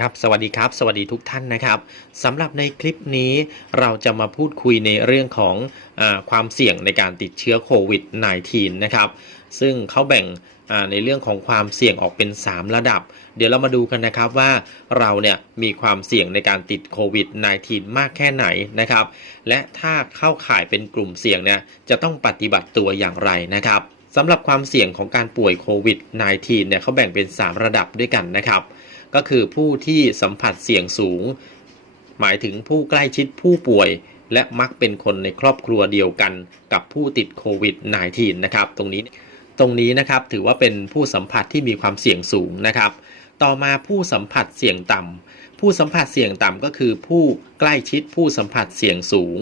ครับสวัสดีครับ สวัสดีทุกท่านนะครับสำหรับในคลิปนี้เราจะมาพูดคุยในเรื่องของอความเสี่ยงในการติดเชื้อโควิด -19 นะครับซึ่งเขาแบ่งในเรื่องของความเสี่ยงออกเป็น 3 ระดับ เดี๋ยวเรามาดูกันนะครับว่าเราเนี่ยมีความเสี่ยงในการติดโควิด -19 มากแค่ไหนนะครับและถ้าเข้าข่ายเป็นกลุ่มเสี่ยงเนี่ยจะต้องปฏิบัติตัวอย่างไรนะครับสำหรับความเสี่ยงของการป่วยโควิด -19 เนี่ยเขาแบ่งเป็น 3 ระดับด้วยกันนะครับ ก็คือผู้ที่สัมผัสเสี่ยงสูง หมายถึงผู้ใกล้ชิดผู้ป่วย และมักเป็นคนในครอบครัวเดียวกันกับผู้ติดโควิด -19 นะครับ ตรงนี้ตรงนี้นะครับถือว่าเป็นผู้สัมผัสที่มีความเสี่ยงสูงนะครับ ต่อมาผู้สัมผัสเสี่ยงต่ำผู้สัมผัสเสี่ยงต่ำก็คือผู้ใกล้ชิดผู้สัมผัสเสี่ยงสูง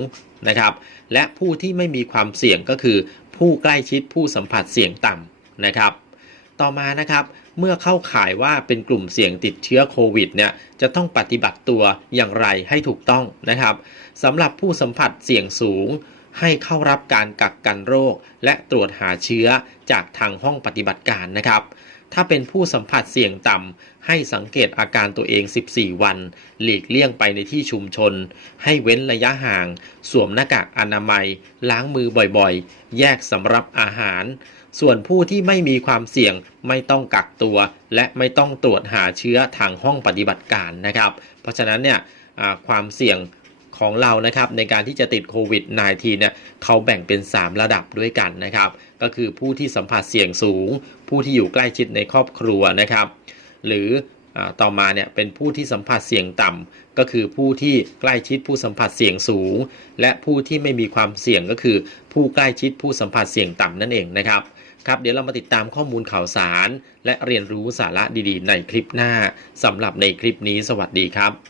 นะครับ และผู้ที่ไม่มีความเสี่ยงก็คือ ผู้ใกล้ชิดผู้สัมผัสเสี่ยงต่ำนะครับ ต่อมานะครับเมื่อเข้าข่ายว่าเป็นกลุ่มเสี่ยงติดเชื้อโควิดเนี่ยจะต้องปฏิบัติตัวอย่างไรให้ถูกต้องนะครับสำหรับผู้สัมผัสเสี่ยงสูง ให้เข้ารับการกักกันโรค และตรวจหาเชื้อจากทางห้องปฏิบัติการนะครับ ถ้าเป็นผู้สัมผัสเสี่ยงต่ำ ให้สังเกตอาการตัวเอง 14 วัน หลีกเลี่ยงไปในที่ชุมชน ให้เว้นระยะห่าง สวมหน้ากากอนามัย ล้างมือบ่อยๆ แยกสำหรับอาหาร ส่วนผู้ที่ไม่มีความเสี่ยงไม่ต้องกักตัว และไม่ต้องตรวจหาเชื้อทางห้องปฏิบัติการนะครับ เพราะฉะนั้นเนี่ยความเสี่ยง ของเรานะครับในการที่จะติดโควิด -19 เนี่ยเขาแบ่งเป็น 3 ระดับด้วยกันนะครับ ก็คือผู้ที่สัมผัสเสี่ยงสูง ผู้ที่อยู่ใกล้ชิดในครอบครัวนะครับ หรืออต่อมาเนี่ยเป็นผู้ที่สัมผัสเสี่ยงต่ำก็คือผู้ที่ใกล้ชิดผู้สัมผัสเสี่ยงสูง และผู้ที่ไม่มีความเสี่ยงก็คือ ผู้ใกล้ชิดผู้สัมผัสเสี่ยงต่ำนั่นเองนะครับครับเดี๋ยวเรามาติดตามข้อมูลข่าวสาร และเรียนรู้สาระดีๆ ในคลิปหน้าสำหรับในคลิปนี้สวัสดีครับ